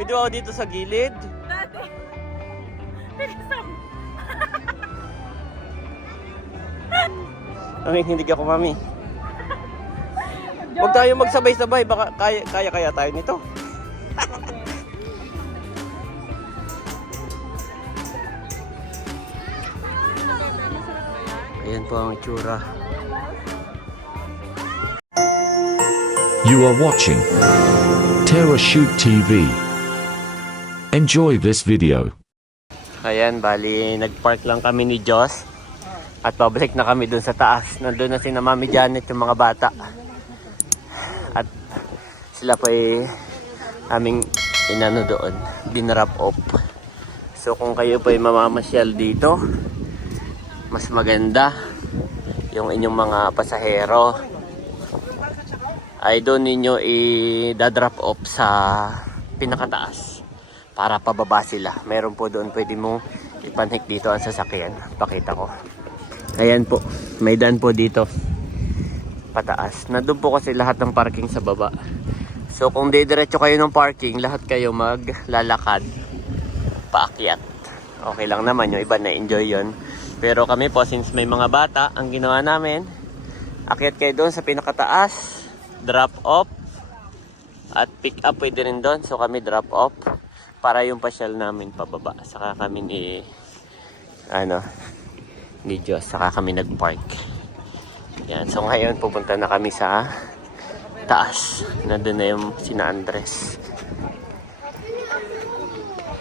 Pwede ako dito sa gilid? Dati. Nanginginig ako, mami. Huwag tayo magsabay-sabay. Baka kaya tayo nito. Ayan po ang itsura. You are watching Terra Shoot TV. Enjoy this video. Ayan, bali nagpark lang kami ni Joss. At pabalik na kami dun sa taas. Nandun na si na Mami Janet, yung mga bata. At sila pa aming inano doon, dinrap off. So kung kayo pa mamamasyal dito, mas maganda yung inyong mga pasahero ay doon ninyo i-drop off sa pinakataas para pababa sila. Meron po doon pwede mo ipanhik dito ang sasakyan. Pakita ko. Ayan po, may daan po dito pataas. Nandun po kasi lahat ng parking sa baba. So kung didiretso kayo ng parking, lahat kayo maglalakad paakyat. Okay lang naman, yung iba na enjoy yon. Pero kami po, since may mga bata, ang ginawa namin, akyat kayo doon sa pinakataas, drop off, at pick up pwede rin doon. So kami drop off para yung pasyal namin pababa. Saka kami ni Diyos, saka kami nagpark. Yan, so ngayon pupunta na kami sa taas. Nandun na yung sina Andres.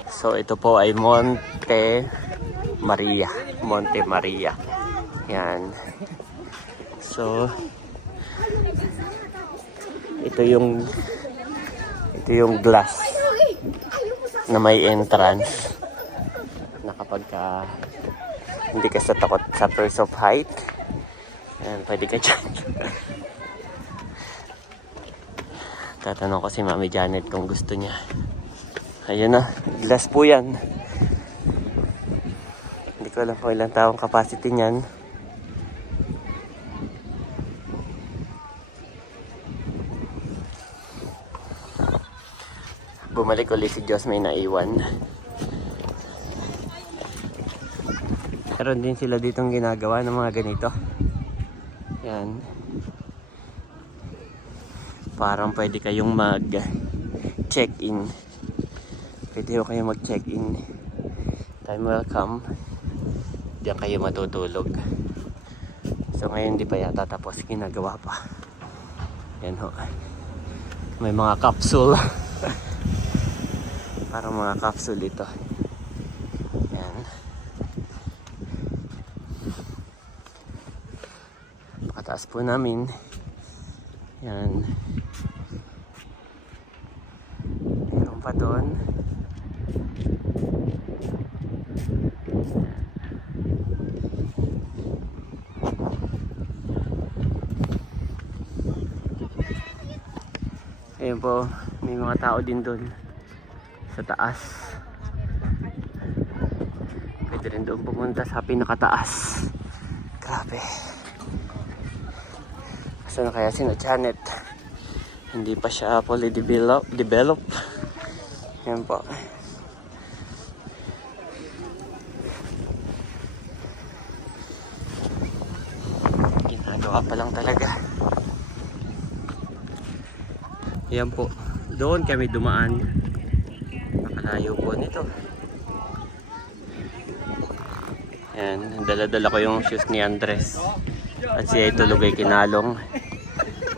So ito po ay Monte Maria. Yan. So ito yung glass na may entrance na kapag hindi ka sa takot sa first of height, ayan, pwede ka dyan. Tatanong ko si Mami Janet kung gusto niya. Ayun na, glass po yan. Hindi ko alam kung ilang taong capacity niyan. Bumalik ulit si Diyos, may naiwan. Meron din sila ditong ginagawa ng mga ganito. Yan. Parang pwede kayong mag-check-in. Pwede kayo mag-check-in. Time welcome. Diyan kayo matutulog. So ngayon di pa yata tapos, ginagawa pa. Yan ho. May mga capsule. Parang mga capsule ito. Yan. Pakataas po namin. Yan. Meron pa doon. Ayun po, may mga tao din doon sa taas. Pwede rin doon pumunta sa pinakataas. Grabe. Asa na kaya si na Janet? Hindi pa siya fully develop. Yan po. Ginagawa pa lang talaga. Yan po. Doon kami dumaan. Nakalayo po nito. Yan. Dala-dala ko yung shoes ni Andres. At siya ay tulog ay kinalong.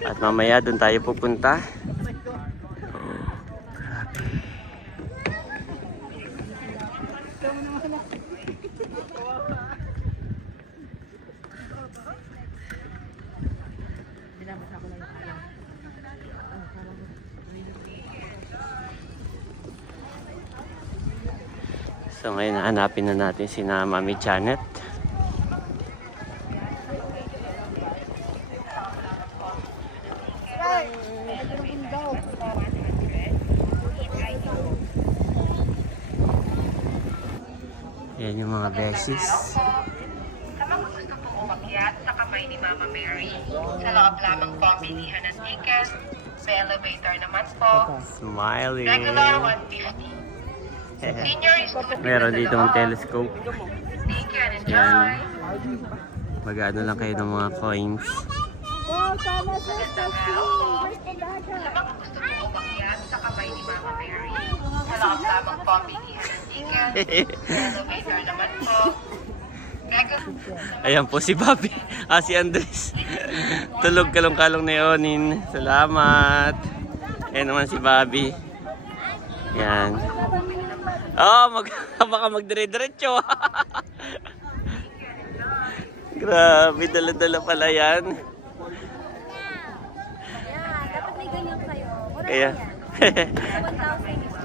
At mamaya doon tayo pupunta. So ngayon hanapin na natin si Mami Janet. Yan yung mga beses. Sa mga gusto pong umakyat sa kamay ni Mama Mary, sa loob lamang po ang bilihan ng ticket, May elevator naman po. Smiling. Regular 150. Senior is 2. Meron dito ng telescope. Thank you and enjoy. Yan. Mag-ano lang kayo ng mga coins. Magandang araw po. Sa mga gusto mo umakyat sa kamay ni Mama Mary, sa loob lamang po ang bilihan ng ticket. May elevator naman po. Ayan po si Bobby. Si Andres. Tulog kalong-kalong na yonin. Salamat. Ayan naman si Bobby. Yan. Baka magdire-diretso. Grabe, dala-dala pala yan. Dapat may ganyan kayo. Wala Kaya. yan. 1,000 is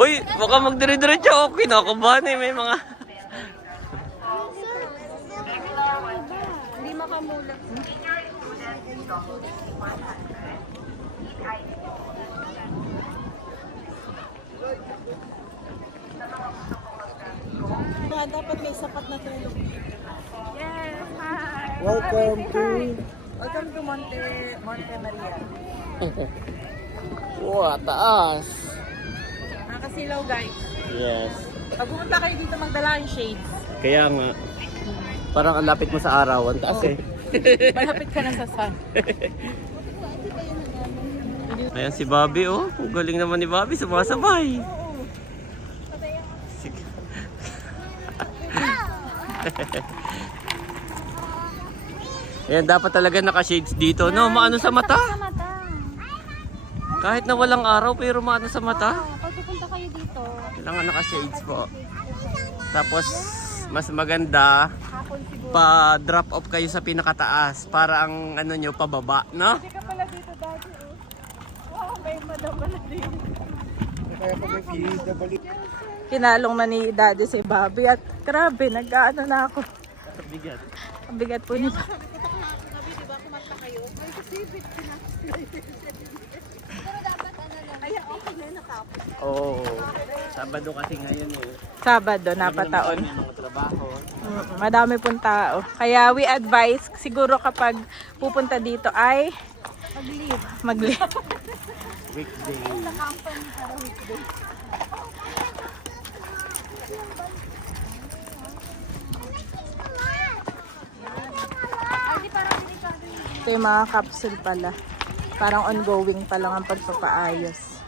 Uy, baka magdire-diretso. Kinakabahan eh. May mga... hindi makamulat. Dapat may sapat na tulog. Yes, hi. Welcome to Monte Maria. Wow, taas. Nakasilaw guys. Yes. Pag pumunta kayo dito magdala kayong shades. Kaya nga. Parang ang lapit mo sa araw. Ang taas eh. Malapit ka na sa sun. Ayan si Bobby oh. Ang galing naman ni Bobby. Sumasabay. Sige. Ayan, dapat talaga naka-shades dito. No, maano sa mata. Sa mata. Kahit na walang araw, pero maano sa mata. Pag pupunta kayo dito, Kailangan naka-shades po. Tapos, mas maganda, hapon siguro. pa-drop off kayo sa pinakataas para ang ano nyo, pababa, no? Hindi ka pala dito dati. Wow, may madam pala dito. Kinalong na ni Daddy si Bobby at grabe, nag-ano na ako. Bigat. Ang bigat po nito. Oo. Sabado kasi ngayon eh. Sabado, napataon. May mga trabaho. Madami pong tao. Kaya we advise, siguro kapag pupunta dito ay mag-leave. Weekday. Ito yung mga capsule pala. Parang ongoing pa lang ang pagpapaayos.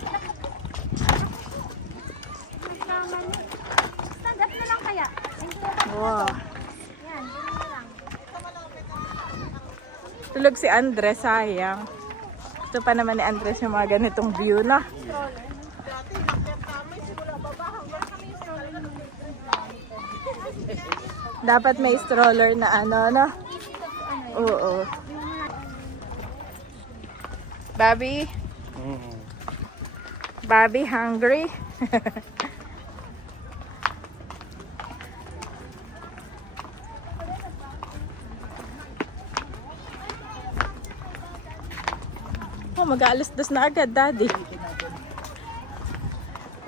Stand up na lang kaya. Wow. Yan, yun na lang. Tulog si Andres, sayang. Ito pa naman ni Andres yung mga ganitong view, no? Dapat may stroller na ano, no? Oo. Bobby? Bobby, hungry? Oh, mag-aalas dos na agad, Daddy.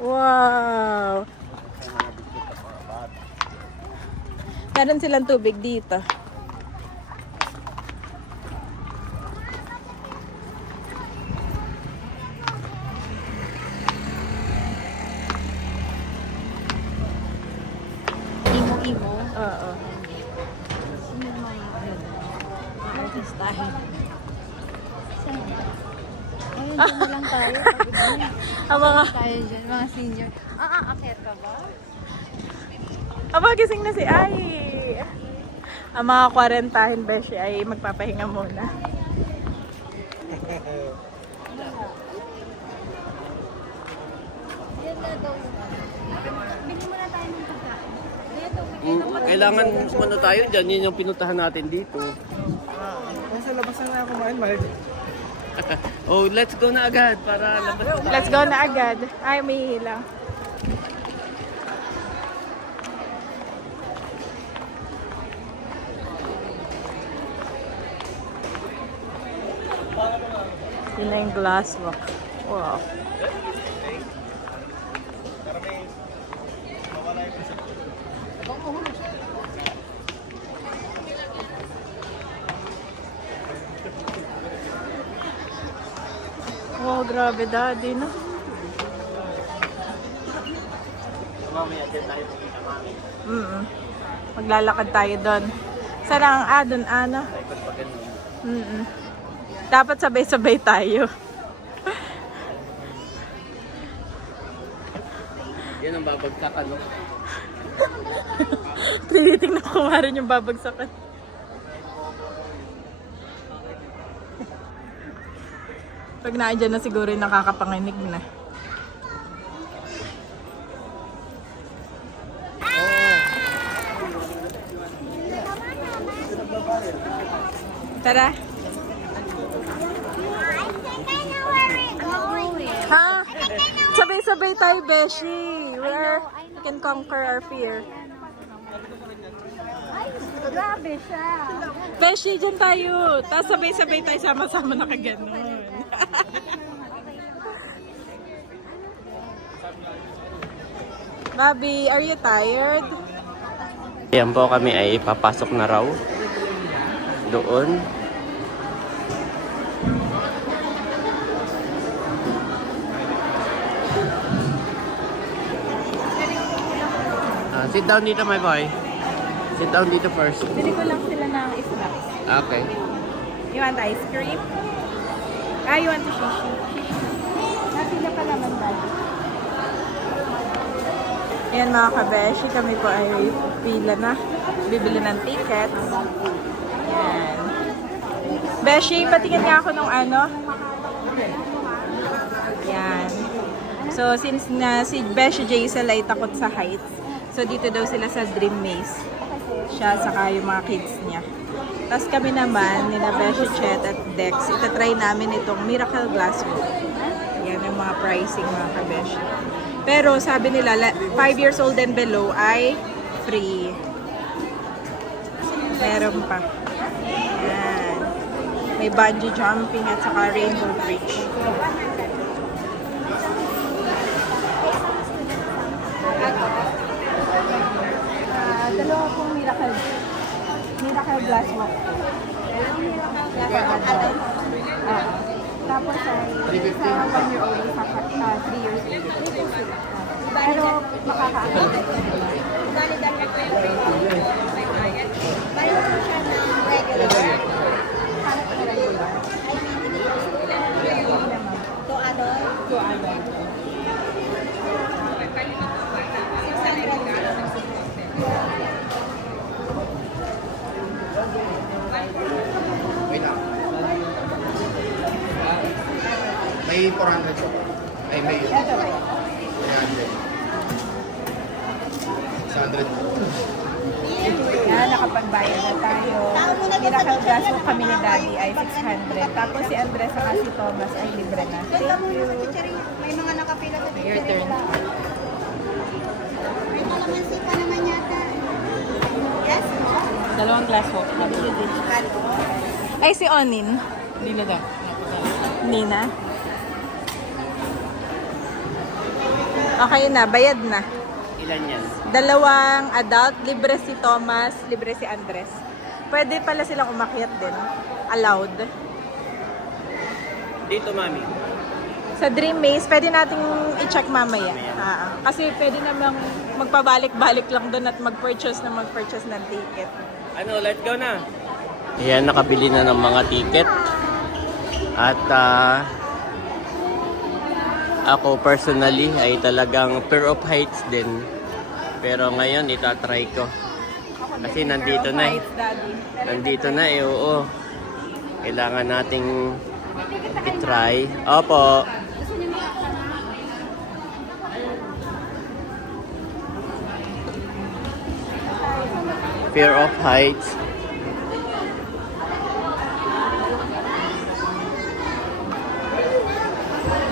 Wow! Meron silang tubig dito. Imo-imo. Oo. Sino yung mga artistahin? Ayun, dyan na lang tayo. Ang mga, Tayo dyan, mga senior. Akit ka ba? gising na si Ai. Ang mga 40 beshi ay magpapahinga muna. Yan na daw yung bili muna tayo ng pagkain. Kailangan muna tayo dyan. Yun yung pinuntahan natin dito. Nasa labas na ako kumain, mahal. Oh, let's go na agad para labas na. Let's go na agad. Ay, may hilang. Yun na yung glass walk. Wow. Wow, grabe daddy, no? Mamaya dyan tayo makita mami. Maglalakad tayo doon. Sarang doon, ano? Ikot pa ganun. Dapat sabay-sabay tayo. Yan ang babagsakan, no? Tinitingnan ko nga rin yung babagsakan. Pag naandyan na siguro yung nakakapanginig na. Tara. Ha? Sabay-sabay tayo, Beshi. We can conquer our fear. Grabe siya. Beshi, dyan tayo. Tapos sabay-sabay tayo sama-sama nakaganon. Bobby, are you tired? Ayan po kami ay papasok na raw. Doon. Sit down dito, my boy. Sit down dito first. Bili ko lang sila ng snacks. Okay. You want ice cream? You want to shishi? Napila pa naman tayo. Ayan mga kabeshi, kami po ay pila na. Bibili ng tickets. Ayan. Beshi, patingin nga ako nung ano. Ayan. So, since na si Beshi Jaisel ay takot sa heights, so dito daw sila sa Dream Maze. Siya, saka yung mga kids niya. Tapos kami naman, nina Beshi Chet at Dex, itatry namin itong Miracle Glass Walk. Ayan yung mga pricing mga kabeshi. Pero sabi nila, 5 years old and below ay free. Meron pa. Ayan. May bungee jumping at saka rainbow bridge. Dalawa pong miracle glass walk. Tapos ay sa 1 year old sa 3 years old. Pero makakaano. Dali-dali ko yung bayo po siya ng regular. Hanap ko regular. To adult. Wait lang. May 400 po. Ay, may 300. 600 po. Yan, nakapagbayad na tayo. Miracle Glass Walk kami ni Daddy ay 600. Tapos si Andres at si Thomas ay libre na. Thank you. May mga nakapila sa Your turn. May kalamansi pa naman yata. Yes? Dalawang glass walk. Ay, si Onin. Nina daw. Nina. Okay na, bayad na. Ilan yan? Dalawang adult, libre si Thomas, libre si Andres. Pwede pala silang umakyat din. Allowed. Dito, mami. Sa Dream Maze, pwede nating i-check mamaya. Kasi pwede namang magpabalik-balik lang doon at mag-purchase ng ticket. Ano, let's go na. Ayan, nakabili na ng mga ticket. At ako personally ay talagang fear of heights din. Pero ngayon, itatry ko. Kasi nandito na eh. Nandito na eh, oo. Kailangan nating i-try. Opo. Fear of heights.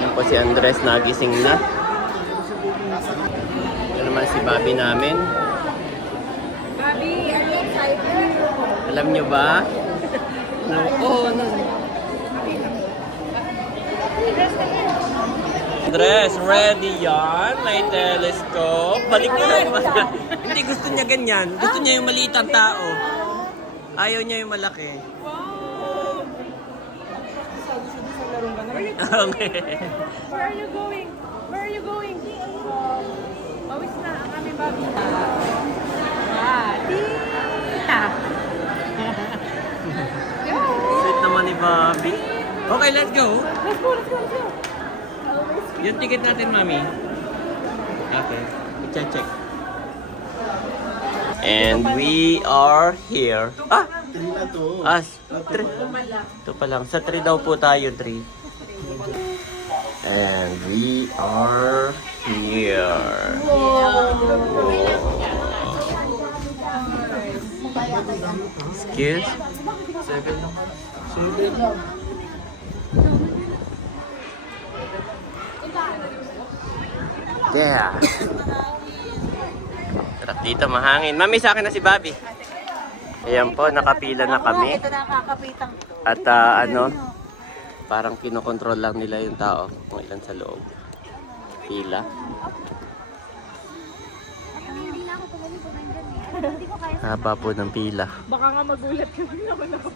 Yan po si Andres, nagising na. Ito naman si Bobby namin. Bobby, are you excited? Alam nyo ba? No. Oh, no. Andres, ready yan? May telescope. Balik mo naman. Hindi, gusto niya ganyan. Gusto niya yung maliit ang tao. Ayaw niya yung malaki. Wow! Okay. Where are you going? Where are you going? Pawis na ang aming babi. Tita! Sweet naman ni Bobby. Okay, let's go. Let's go, let's go, let's go! Yung ticket natin, Mami. Okay. Check. And we are here. Ah! Ito pa lang. Sa 3 daw po tayo, 3. And we are here. Excuse? 7. Yeah. Sarap dito, mahangin. Mami, sa akin na si Bobby. Ayan po, nakapila na kami. Ito na kakapitang. At parang kinokontrol lang nila yung tao kung ilan sa loob. Pila. Hindi na ako tumaling po nandyan eh. Hindi ko kaya Haba po ng pila. Baka nga magulat kami naman ako.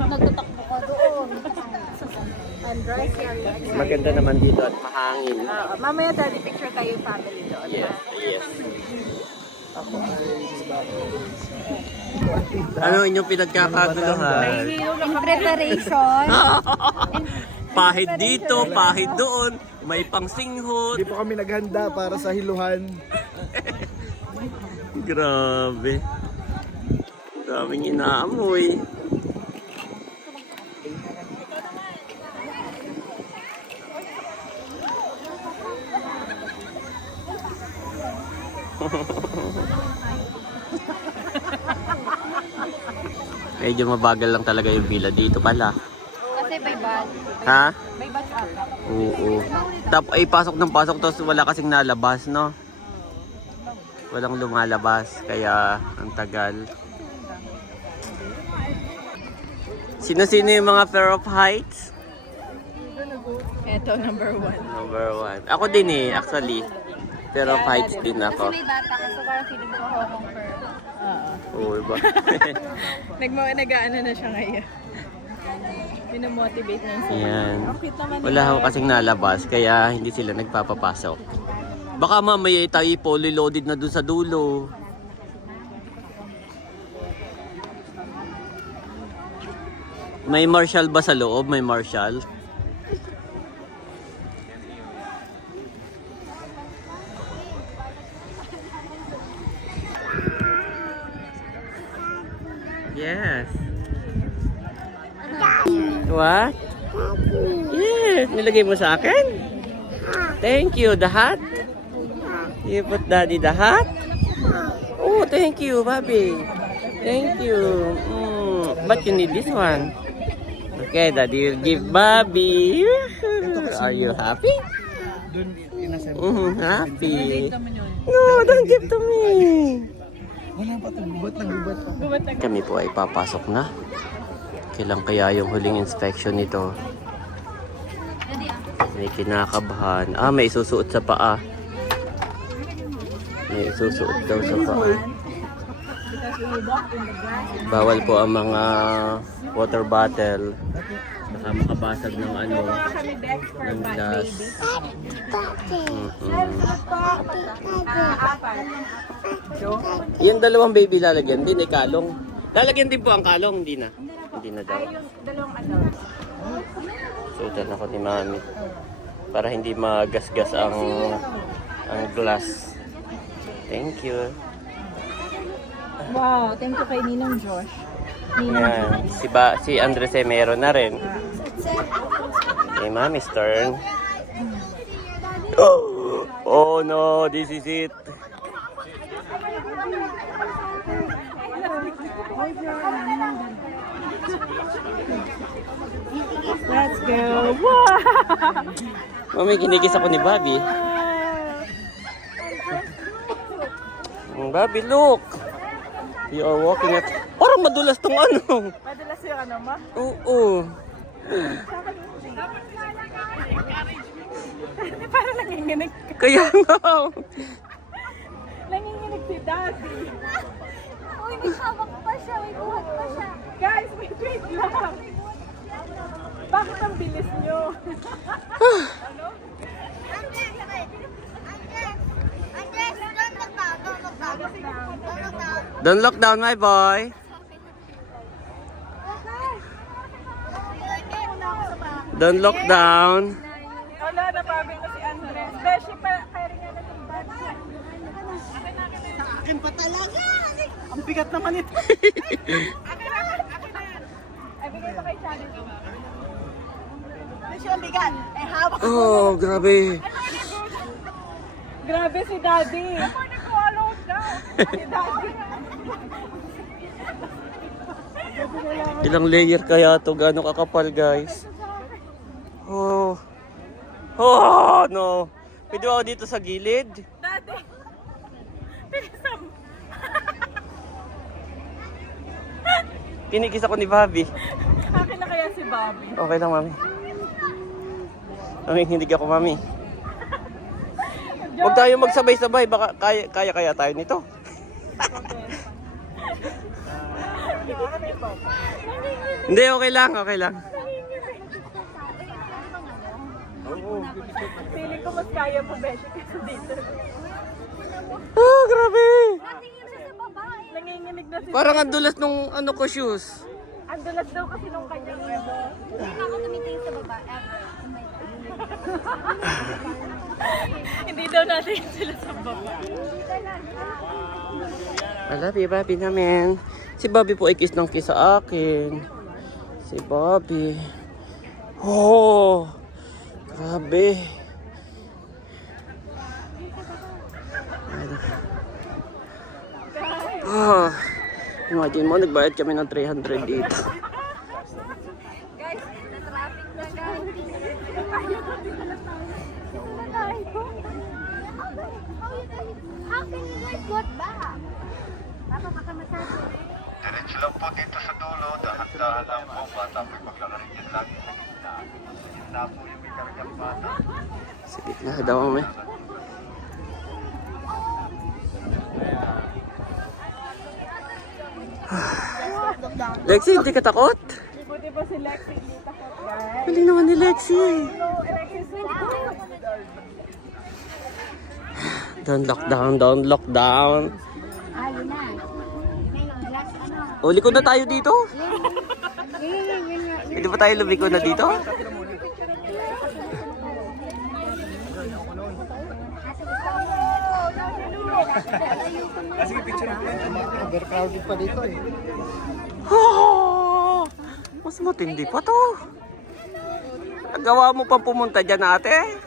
nagtatakbo ka doon. Andres, Maganda naman dito at mahangin. Mamaya tayo picture tayo yung family doon. Yes. Ano inyong pinagkakaguluhan? in preparation. Pahid dito, pahid doon. May pangsinghot. Hindi po kami naghanda para sa hiluhan. Grabe. Daming inaamoy. Medyo mabagal lang talaga yung pila dito pala. Kasi by bad. Ha? By bad ata. Oo. Ay, pasok ng pasok tapos wala kasing nalabas, no? Walang lumalabas, kaya ang tagal. Sino-sino yung mga Fair of Heights? Ito, number 1. Number 1. Ako din eh, actually. Fair of Heights din ako. May bata ka, so parang feeling ko Hong Kong Oo, iba. Nag-ano na siya ngayon. Pinamotivate na siya. Ayan. Cute naman Wala ako kasing nalabas, kaya hindi sila nagpapapasok. Baka mamaya tayo fully loaded na dun sa dulo. May marshal ba sa loob? May marshal? Yes. What? Yes. Nilagay mo sa akin? Thank you. The hat? You put daddy the hat? Oh, thank you, Bobby. Thank you. But you need this one. Okay, daddy will give Bobby. Are you happy? Happy. No, don't give to me. Wala pa ito, gubat na gubat. Kami po ay papasok na. Kailan kaya yung huling inspection nito? May kinakabahan. May isusuot sa paa. May isusuot daw sa paa. Bawal po ang mga water bottle. Baka makabasag ng ng glass. Yung dalawang baby lalagyan din, kalong. Lalagyan din po ang kalong, hindi na. Hindi na daw. Yung dalawang adult. Suotan ako ni Mami. Para hindi magasgas ang glass. Thank you. Wow, thank you kay Ninong Josh. Yan. Si Andres ay meron na rin. Kay Mami's turn. Oh no, this is it. Let's go. Wow! Mami, kinigis ako ni Bobby. Bobby, look! You are walking at... Parang madulas tong ano. Madalas yung ano mo? Oo. Parang nanginginig. Kaya nga. Nanginginig si Daddy. Uy, may hawak pa siya, may buhat pa siya. Guys, wait lang. Bakit ang bilis nyo? Don't look down, my boy. Don't look down. Wala, nababi na si Andres. Beshi pa, kaya rin nga na itong bag. Akin pa talaga. Ang bigat naman ito. Ay, bigay pa kay Shani. Ano siya ang bigat? Eh, hawak. Oh, grabe. Grabe si Daddy. Pwede ko alone daw. Si Daddy. Ilang layer kaya to? Gano'ng kakapal, guys? Oh. Oh, no. Pwede ako dito sa gilid? Daddy. Bilisam. Kinikis ako ni Bobby. Akin na kaya si Bobby. Okay lang, mami. Nanginginig ako, mami. Huwag tayo magsabay-sabay. Baka kaya tayo nito. Hindi, okay lang, okay lang. Feeling ko mas kaya po, Beshi, kaysa dito. Oh, grabe. Nanginginig na si Parang ang dulas nung ano ko shoes. Ang dulas daw kasi nung kanyang ano. Hindi daw natin sila sa baba. I love you, Bobby namin. Si Bobby po ay kiss ng kiss sa akin. Si Bobby. Oh, grabe. Ah, imagine mo, nagbayad kami ng 300 dito. Guys, na-traffic na guys. How can you guys got back? Papa, baka masabi. Diretso lang po dito sa dulo, dahan-dahan lang po, bata po paglakarin yan lagi sa gitna. Sa gitna po yung may karagang bata. Sa gitna daw kami. Lexi, hindi ka takot? Buti pa si Lexi hindi takot, guys. Galing naman ni Lexi. No, Lexi, Don't lock down, don't lock down. Ayun na. Ngayon, last ano. O, likod na tayo dito. Yun. Hindi ba tayo lumiko na dito? Overcrowded pa dito eh. Oh, mas matindi pa to. Nagawa mo pa pumunta dyan, ate?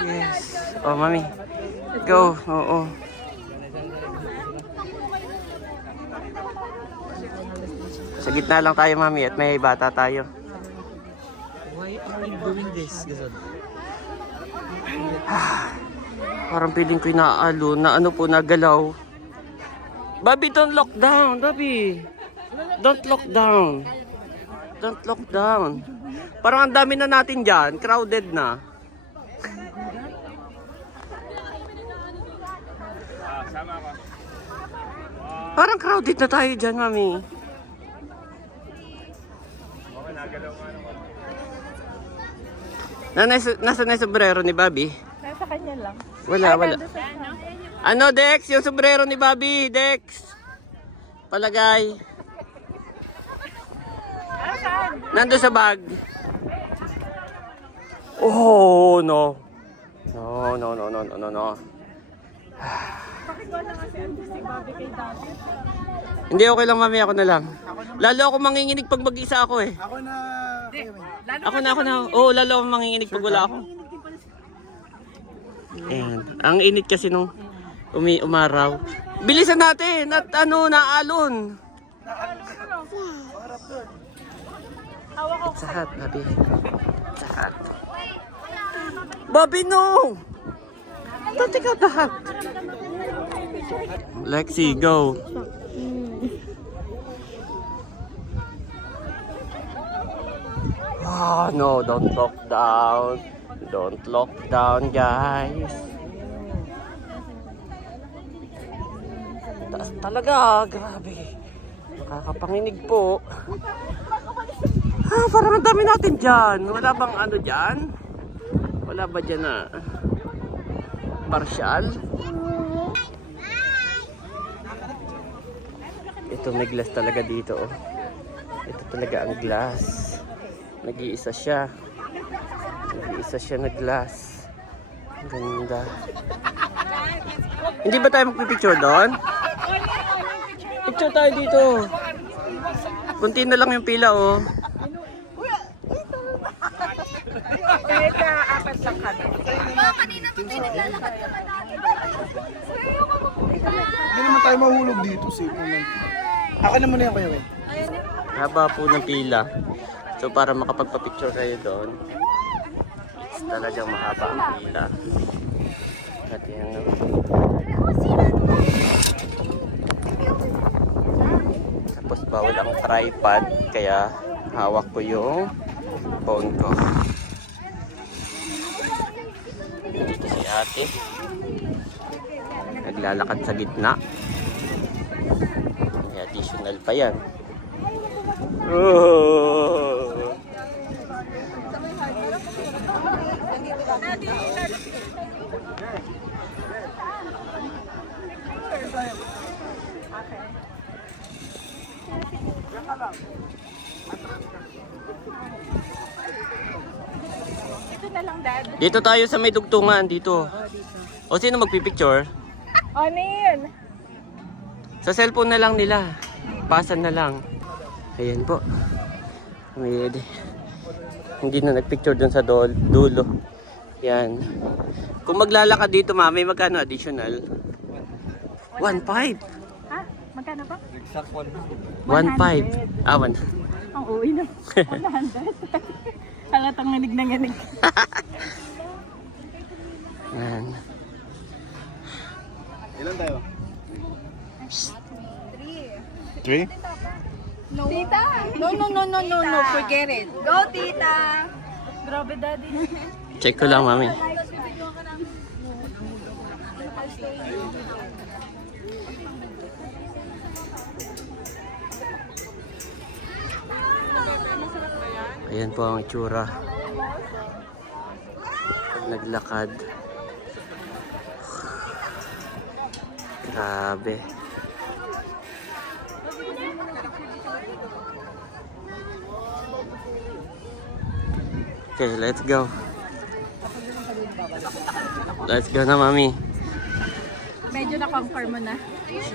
Yes. Oh, mami. Go. Oo. Sa gitna lang tayo, mami, at may bata tayo. Why are you doing this, Gazon? Parang feeling ko inaalo na ano po, nagalaw. Bobby, don't lock down. Bobby. Don't lock down. Don't lock down. Parang ang dami na natin dyan. Crowded na. Parang crowded na tayo dyan, mami. Nasa na yung sombrero ni Bobby? nasa kanya lang. Wala. Ano, Dex? Yung sombrero ni Bobby, Dex. Palagay. Nando sa bag. Oh, no. No. Bakit wala nga si Andres si Bobby kay Daddy? Hindi, okay lang, mami. Ako na lang. Lalo ako manginginig pag mag-isa ako eh. Ako na... Ako na. Oo, lalo ako manginginig pag wala ako. Ayan. Ang init kasi nung umaraw. Bilisan natin at naalon. It's hot, Bobby. It's hot. Bobby, no! Don't take out the hat. Lexi, go. Oh, no, don't lock down. Don't lock down, guys. Taas talaga, grabe. Nakakapanginig po. Parang ang dami natin dyan. Wala bang ano dyan? Wala ba dyan na partial? Ito may glass talaga dito. Oh. Ito talaga ang glass. Nag-iisa siya. Nag-iisa siya na glass. Ang ganda. Hindi ba tayo magpipicture doon? Picture tayo dito. Kunti na lang yung pila, oh. Kahit apat lang kami. Kanina pa tayo naglalakad sa malaki. Hindi naman tayo mahulog dito, safe naman. Ako na muna yan kayo eh. Haba po ng pila. So para makapagpa-picture kayo doon, it's talagang mahaba ang pila. At yan, no? Tapos bawal ang tripod, kaya hawak ko yung phone ko. Dito si ate. Naglalakad sa gitna. May additional pa yan. Oh! Ito na lang, Dad. Dito tayo sa may dugtungan, dito. O sino magpipicture? Ano yun? Sa cellphone na lang nila. Pasan na lang. Ayan po. Hindi na nagpicture dun sa dulo. Yan. Kung maglalakad dito, mami, magkano additional? 1.5. Ha? Magkano ba? 1.5. Ah, 1. Ang uwi na. 100. Halatang nanig na nganig. Yan. Ilan tayo? 3? No. Tita! No, forget it. Go, tita! Grabe, Daddy. Check ko lang, mami. Ayan po ang itsura. Pag naglakad. Grabe. Okay, let's go. Let's go na, mami. Medyo na-conquer mo na.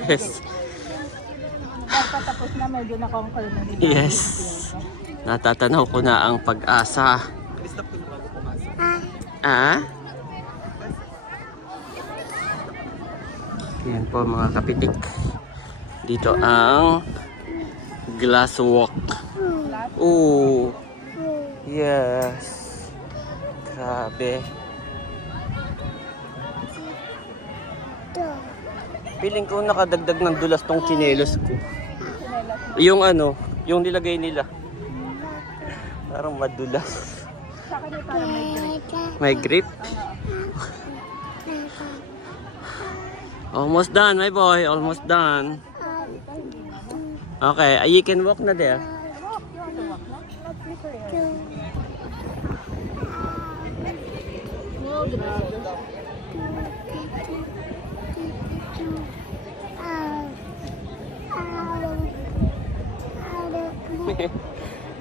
Yes. Tapos na, medyo na-conquer mo. Yes. Natatanaw ko na ang pag-asa. Ah? Yan po mga kapitik. Dito ang glass walk. Oh. Yes. Grabe. Feeling ko nakadagdag ng dulas tong tsinelos ko. Yung ano, yung nilagay nila. Parang madulas. May grip. Almost done, my boy. Almost done. Okay, you can walk na there.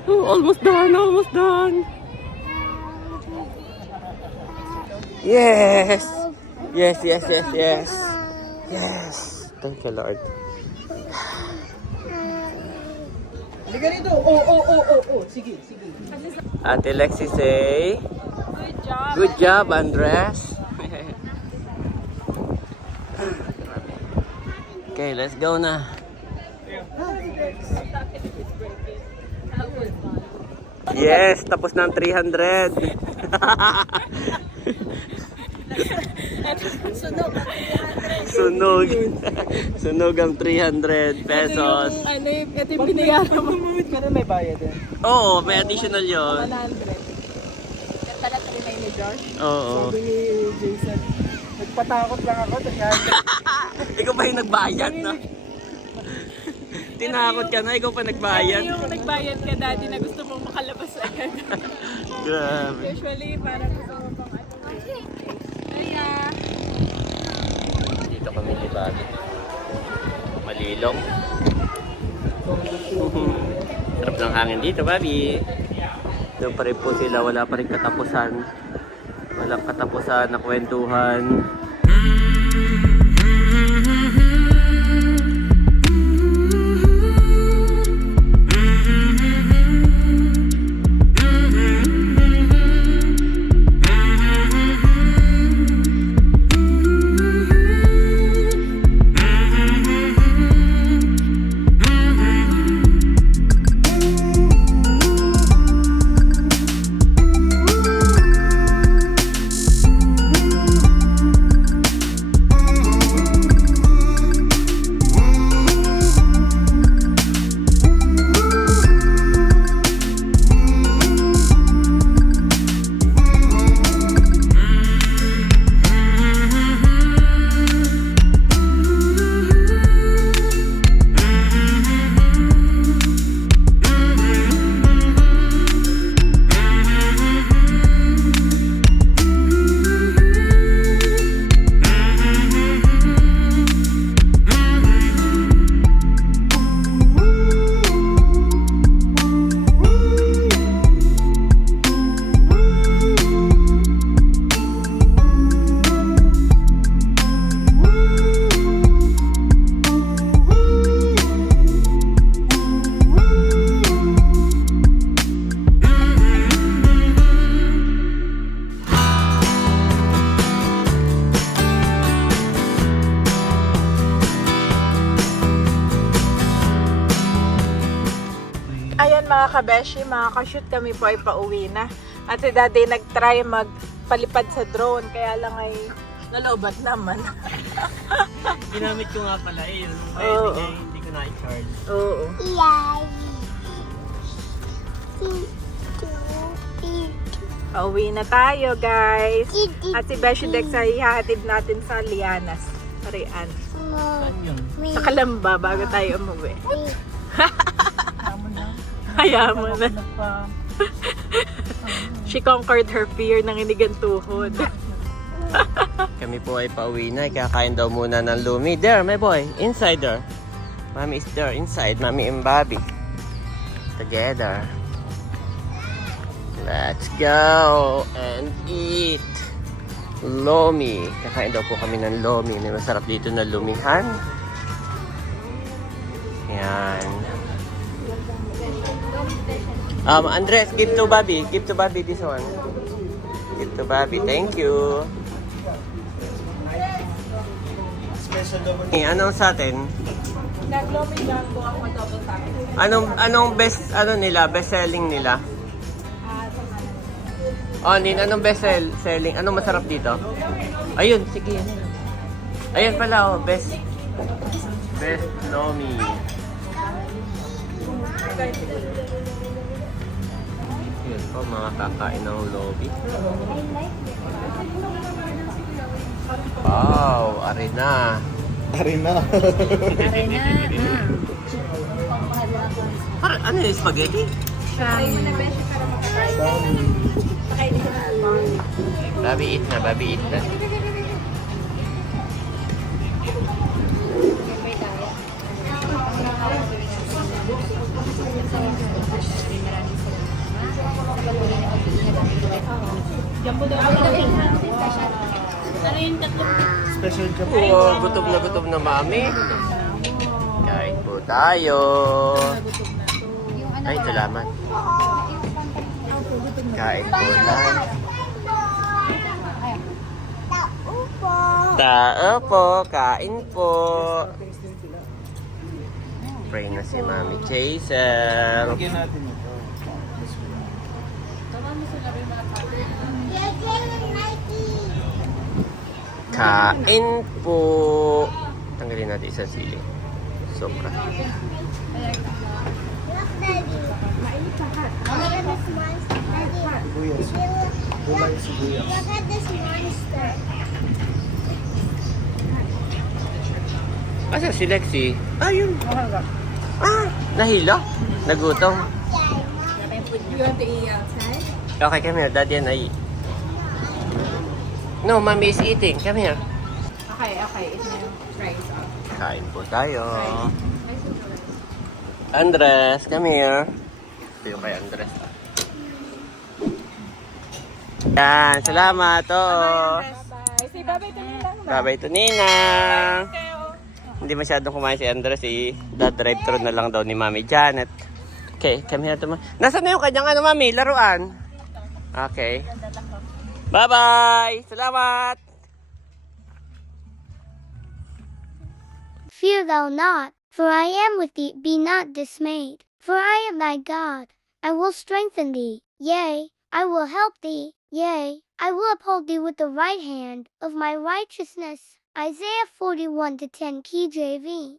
Oh, almost done, almost done. Yes. Yes, yes, yes, yes. Yes. Thank you, Lord. Liga rito. Oh. Sige. Ate Lexi say, Good job. good job, Andres. Okay, let's go na. Yes, tapos na ang 300. Sunog. Sunog ang 300 pesos. Ano yung binayaran mo? Pero may bayad eh. Oo, may additional yon. 100. Yan pala 39 ni George. Oo. Sabi ni Jason, nagpatakot lang ako. Ikaw ba yung nagbayad na? Tinakot ka na, ikaw pa nagbayad. Yung nagbayad ka dati na gusto mong makalabas agad. Grabe. Usually, parang gusto mo pang ano. Kaya, Dito kami ni Bobby. Malilong. Sarap ng hangin dito, Bobby. Doon pa rin po sila, wala pa rin katapusan. Walang katapusan na kwentuhan. ayan mga kabeshi, mga ka-shoot kami po ay pauwi na. At si Daddy nag-try magpalipad sa drone, kaya lang ay nalobat naman. Ginamit ko nga pala eh. Oo. Hindi ko na-charge. Oo. Yay! Pauwi na tayo, guys. At si Beshi Dex ay hahatid natin sa Lianas, Parian. Sa Kalamba, bago tayo umuwi. Kaya mo na. She conquered her fear ng inigang tuhod. Kami po ay pauwi na. Kakain daw muna ng lumi. There, my boy. Inside there. Mommy is there. Inside. Mommy and Bobby. Together. Let's go and eat. Lomi. Kakain daw po kami ng lomi. May masarap dito na lumihan. Yan. Andres, give to Bobby. Give to Bobby this one. Give to Bobby. Thank you. Anong sa atin? Nag-lomi jumbo ako double taco. Anong best nila, best selling nila? Anong best selling? Anong masarap dito? Ayun, sige. Ayun pala best lomi. Yun po, mga kakain ng lomi. Wow, arena. Arena. Parang ano yung spaghetti? Babi eat na, babi eat na. Special ka po. Oh, gutom na mami. Kain po tayo. Ay, salamat. Kain po tayo. Tao po, kain po. Pray na si Mami Chaser. Lagyan natin ito. Kain po. Tanggalin natin isang sili. Sobra. Look, Daddy. Look at this monster. Daddy. Sibuyas. Gulay sibuyas. Look at this monster. Asa si Lexi? Ayun. Ah! Nahilo? Nagutom? You want to eat outside? Okay, come here. Daddy and I. No, mommy is eating. Come here. Okay. Ito na yung rice. Kain po tayo. Andres, come here. Ito yung kay Andres. Yan, salamat. Bye. Say bye-bye to Ninang. Bye-bye to Ninang. Hindi masyadong kumain si Andres. Da-drive-thru na lang daw ni Mami Janet. Okay, come here to Nasaan na yung kanyang Mami? Laruan? Okay. Bye-bye. Salamat. Fear thou not, for I am with thee. Be not dismayed, for I am thy God. I will strengthen thee, yea, I will help thee, yea, I will uphold thee with the right hand of my righteousness. Isaiah 41:10 KJV.